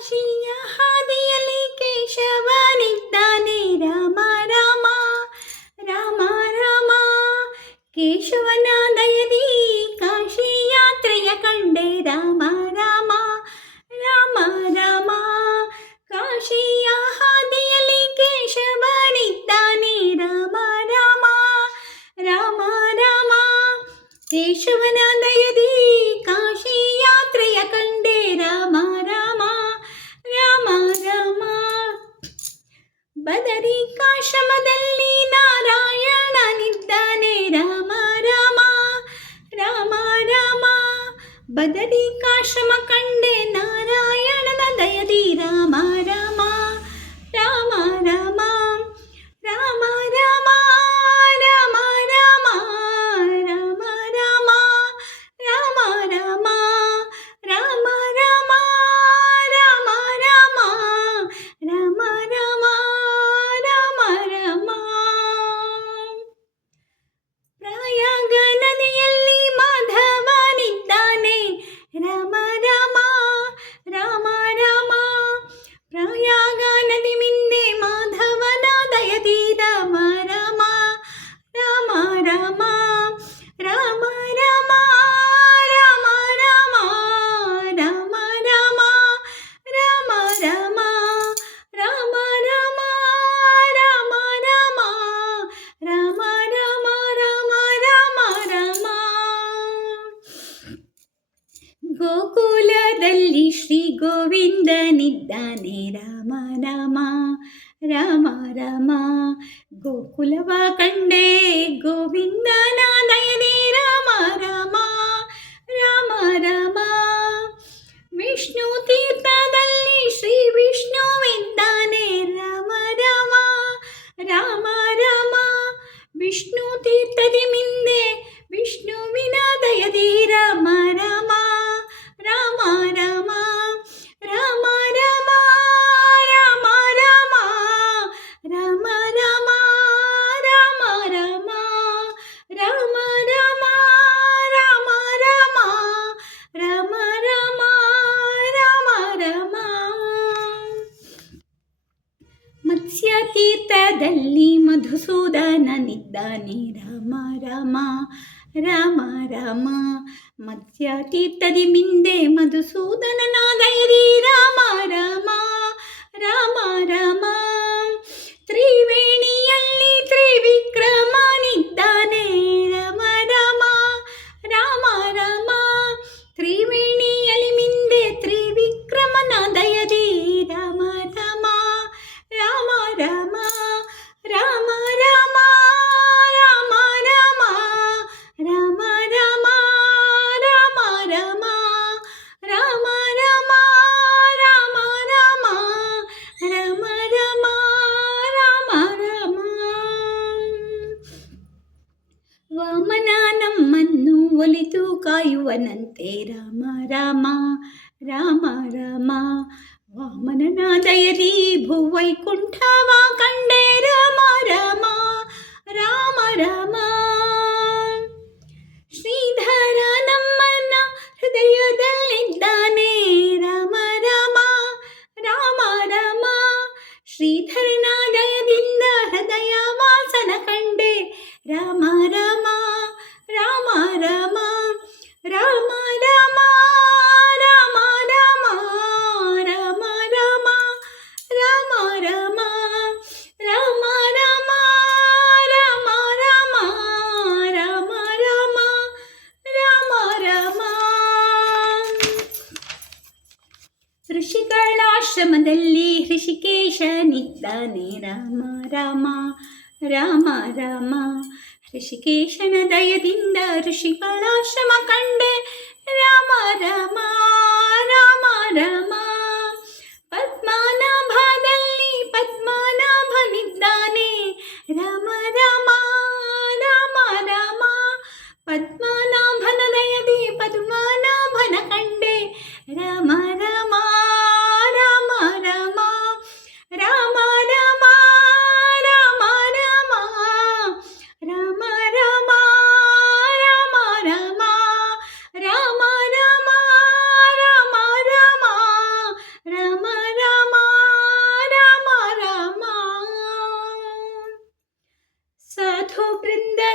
ಕಾಶಿಯ ಹಾದಿಯಲ್ಲಿ ಕೇಶವನಿದ್ದಾನೆ ರಾಮ ರಾಮ ರಾಮ ರಾಮ ಕೇಶವನ ದಯದಿ ಕಾಶಿ ಯಾತ್ರೆಯ ಕಂಡೆ ರಾಮ ರಾಮ ರಾಮ ರಾಮ ಕಾಶಿಯ ಹಾದಿಯಲ್ಲಿ ಕೇಶವನಿದ್ದಾನೆ ರಾಮ ರಾಮ ರಾಮ ರಾಮ ಕೇಶವನ ದಯದಿ ಕಾ నీ రామనా దాని రమ రమ రమ రమ. మత్స్యాతీతది మిందే మధుసూదన వామననాదయరి భువైకుంఠవా కండే రామ రామ రామ రామ ಶ್ರೀಧರ ನಮ್ಮನ್ನ ಹೃದಯದಲ್ಲಿದ್ದಾನೆ ರಾಮ ರಾಮ ರಾಮ ರಾಮ ಶ್ರೀಧರನಾದಯದಿಂದ ಹೃದಯ ವಾಸನ ಕಂಡೆ ರಾಮ ರಾಮ ಹೃಷಿಕೇಶನಿದ್ದಾನೆ ರಾಮ ರಾಮ ರಾಮ ರಾಮ ಋಷಿಕೇಶನ ದಯದಿಂದ ಋಷಿಗಳಾಶ್ರಮ ಕಂಡೆ ರಾಮ ರಾಮ ರಾಮ ರಾಮ ಪದ್ಮನಾಭದಲ್ಲಿ ಪದ್ಮನಾಭನಿದ್ದಾನೆ ರಾಮ ರಾಮ ರಾಮ ರಾಮ ಪದ್ಮನಾಭ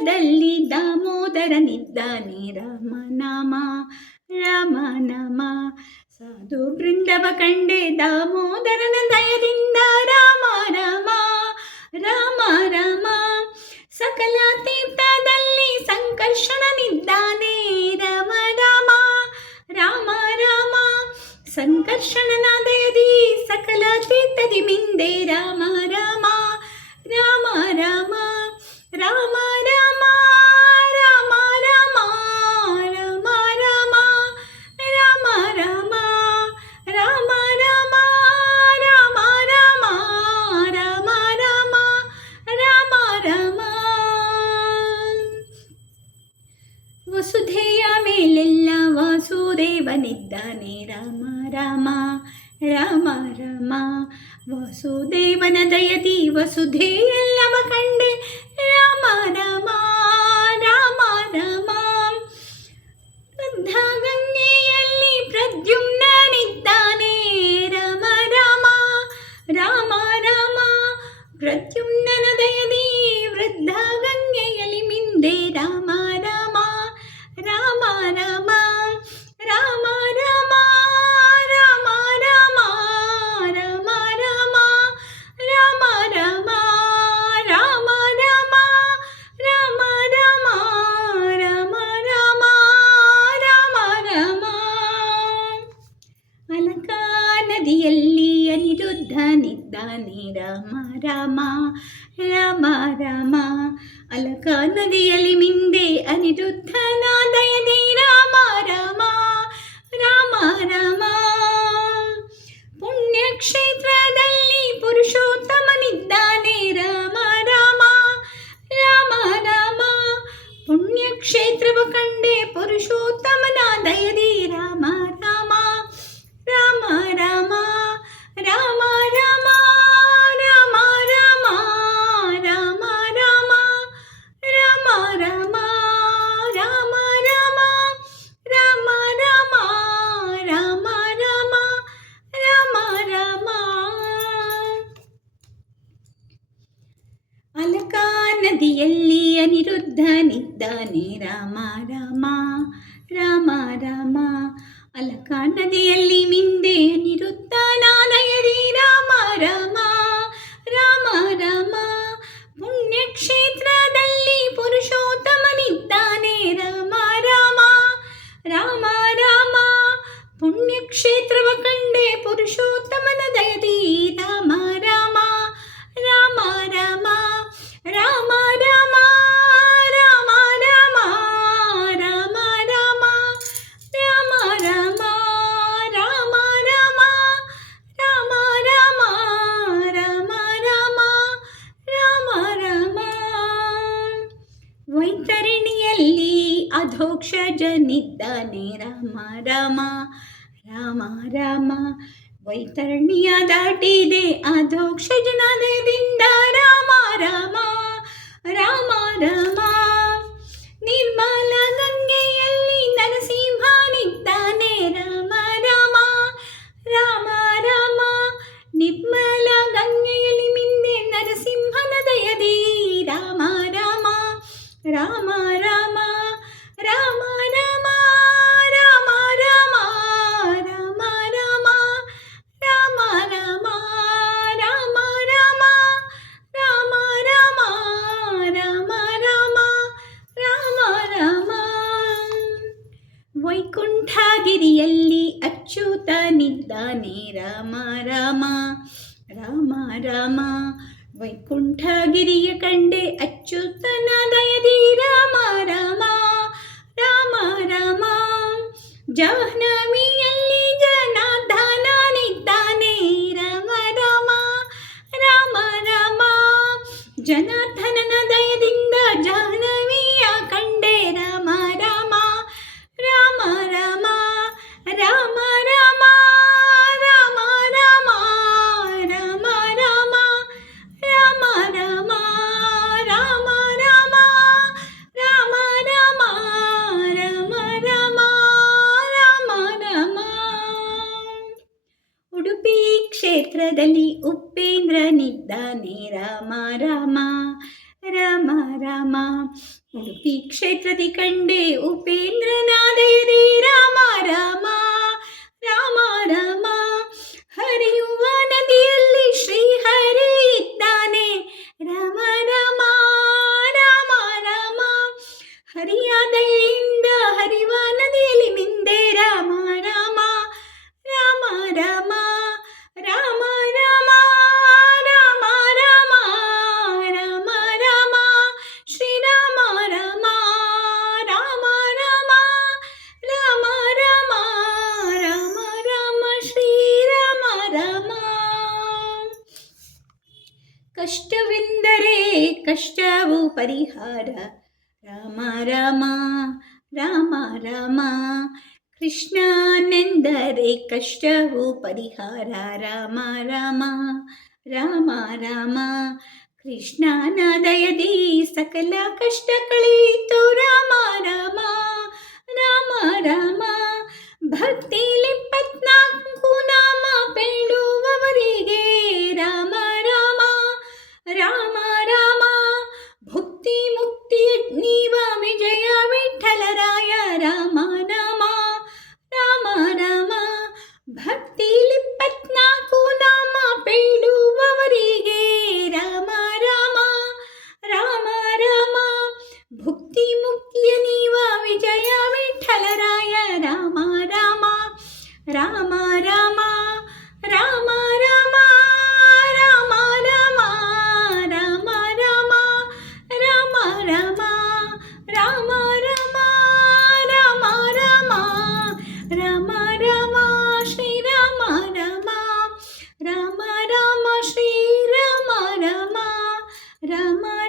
ಹೃದಯದಲ್ಲಿ ದಾಮೋದರನಿದ್ದಾನೆ ರಾಮ ನಾಮ ರಾಮ ನಾಮ ಸಾಧು ಬೃಂದವ ಕಂಡೆ ದಾಮೋದರನ ದಯದಿಂದ ರಾಮ ರಾಮ ರಾಮ ರಾಮ ಸಕಲ ತೀರ್ಥದಲ್ಲಿ ಸಂಕರ್ಷಣನಿದ್ದಾನೆ ರಾಮ ರಾಮ ರಾಮ. ರಾಮ ಸಂಕರ್ಷಣನಾದಯದಿ ಸಕಲ ತೀರ್ಥದಿ ಮಿಂದೆ ರಾಮ ರಾಮ. ಮಾಡಿದ್ದಾನೆ ರಾಮ ರಾಮ ರಾಮ ರಾಮ ವಸುದೇವನ ದಯದಿ ವಸುಧೆ ಎಲ್ಲವ ಕಂಡ ಕ್ಷೇತ್ರದಲ್ಲಿ ಪುರುಷೋತ್ತಮನಿದ್ದಾನೆ ರಾಮ ರಾಮ ರಾಮ ರಾಮ. ಪುಣ್ಯಕ್ಷೇತ್ರವ ಕಂಡೆ ಪುರುಷೋತ್ತಮ ഹരി രാമ ಬಂದಿದ್ದಾನೆ ರಾಮ ರಾಮ ರಾಮ ರಾಮ. ವೈತರಣ್ಯ ದಾಟಿದೆ. ಅಧೋಕ್ಷಜನ ನದಿ ಕ್ಷೇತ್ರದಿ ಕಂಡೆ ಉಪೇಂದ್ರನಾದಯದಿ ರಾಮ ರಾಮ ರಾಮ ರಾಮ. ಹರಿಯುವ ನದಿಯಲ್ಲಿ ಶ್ರೀಹರಿ ಇದ್ದಾನೆ. ರಾಮ ರಾಮ ರಾಮ ರಾಮ. ಹರಿಯ ಪರಿಹಾರ. ರಾಮ ರಾಮ ರಾಮ ರಾಮ. ಕೃಷ್ಣನೆಂದರೆ ಕಷ್ಟವು ಪರಿಹಾರ. ರಾಮ ರಾಮ ರಾಮ ರಾಮ. ಕೃಷ್ಣನ ದಯದಿ ಸಕಲ ಕಷ್ಟ ಕಳೆಯಿತು. ರಾಮ ರಾಮ ರಾಮ ರಾಮ. ಭಕ್ತಿಲಿಪ್ಪತ್ನಾಲ್ಕು ನಾಮ ಬೇಡುವವರಿಗೆ ರಾಮ ರಾಮ. 妈妈。